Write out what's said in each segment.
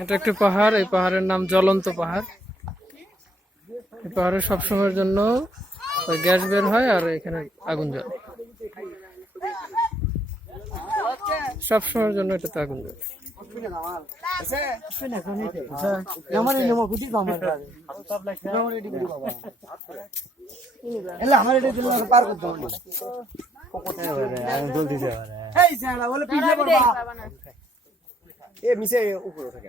এটা একটি পাহাড় এই পাহাড়ের নাম জ্বলন্ত পাহাড়। এই পাহাড়ে সবসময়ের জন্য গ্যাস বের হয় আর এখানে আগুন জ্বলে। সবসময়ের জন্য এটাতে আগুন জ্বলে। এ মিশে উপরে থাকে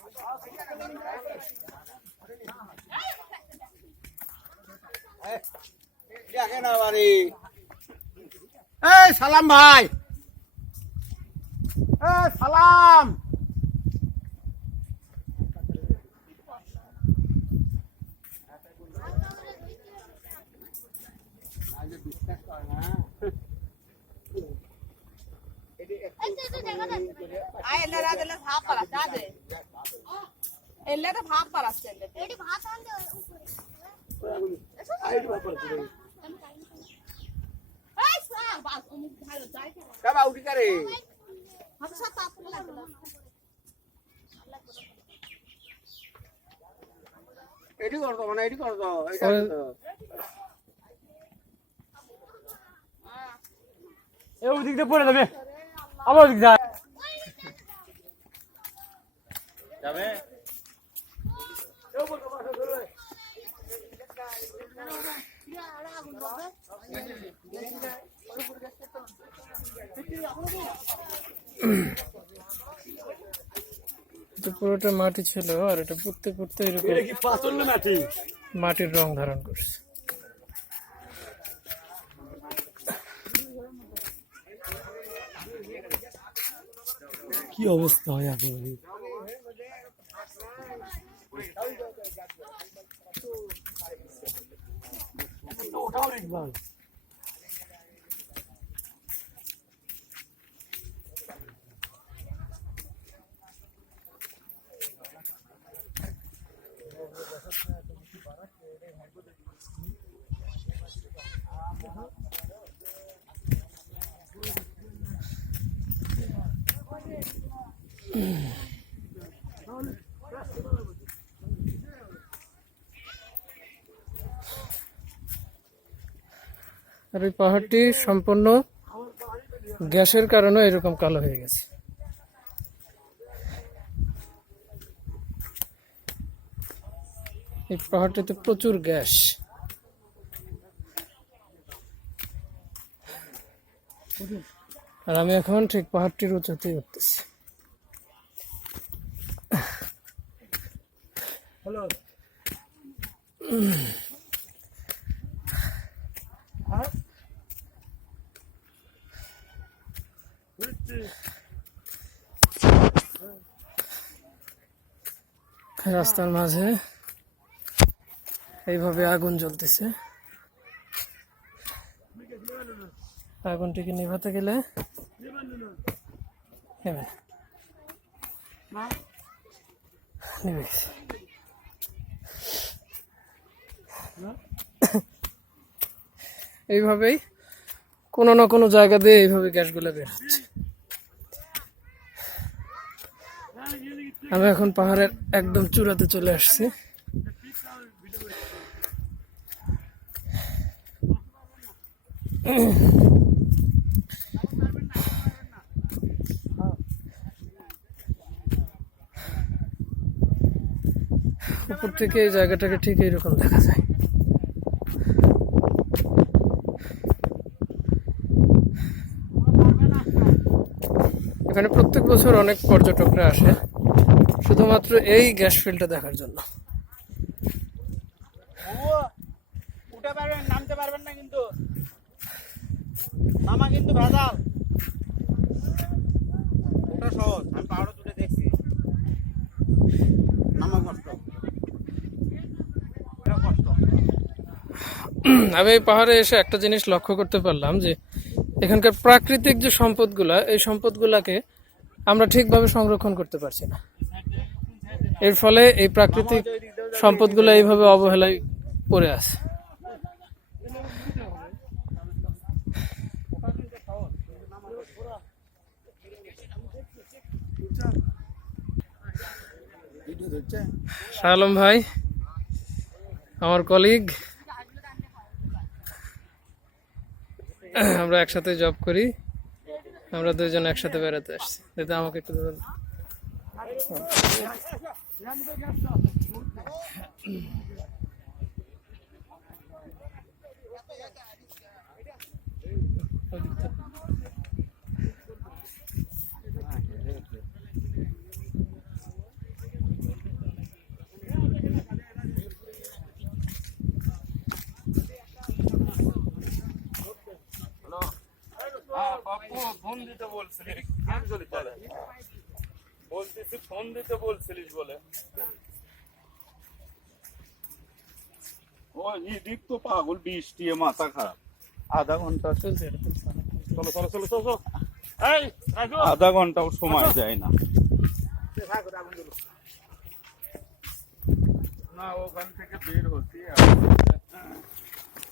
এই। সালাম ভাই। এই সালাম। ভাব পারাচ্ছে আদে এলে তো ভাব উঠি করে এটি করতো মানে এটি করতো এটা এ ওদিক দিয়ে পড়ে যাবে। আবার ওদিক যায় যাবে? এটা পুরোটা মাটি ছিল আর এটা পুড়তে পুড়তে এরকম মাটির রং ধারণ করছে। কি অবস্থা হয় একেবারে ওঠাও একবার আর এই পাহাড়টি সম্পূর্ণ গ্যাসের কারণে এরকম কালো হয়ে গেছে। এই পাহাড়টিতে প্রচুর গ্যাস। আর আমি এখন ঠিক পাহাড়টির উঁচুতেই উঠতেছি। হ্যালো। রাস্তার মাঝে এইভাবে আগুন জ্বলতেছে। আগুনটিকে নিভাতে গেলে নেবে নেবে গেছে। এইভাবেই কোনো না কোনো জায়গা দিয়ে এইভাবে গ্যাসগুলো বের হচ্ছে। আমি এখন পাহাড়ের একদম চূড়াতে চলে আসছি। উপর থেকে এই জায়গাটাকে ঠিক এইরকম দেখা যায়। এখানে প্রত্যেক বছর অনেক পর্যটকরা আসে, শুধুমাত্র এই গ্যাস ফিল্ডটা দেখার জন্য। ওটা সহজ, আমি তুলে দেখছি। আমি এই পাহাড়ে এসে একটা জিনিস লক্ষ্য করতে পারলাম যে, এখানকার প্রাকৃতিক যে সম্পদগুলা, এই সম্পদগুলাকে আমরা ঠিকভাবে সংরক্ষণ করতে পারছি না। এর ফলে এই প্রাকৃতিক সম্পদগুলো এইভাবে অবহেলায় পড়ে আছে। আলম ভাই, আমার কলিগ আমরা একসাথে জব করি। আমরা দুজন একসাথে বেড়াতে আসছি। দিদা, আমাকে একটু দেবেন ফোন দিতে বলছিলি কেন চলি তাহলে বলতেছি ফোন দিতে বলছিলিস বলে। ও এদিক তো পাগল বৃষ্টি মাথা খারাপ। আধা ঘণ্টা চলছে এটা, চলো চলো চলো চলো চলো। এই আধা ঘন্টাও সময় যায় না। না ওখান থেকে বের হচ্ছি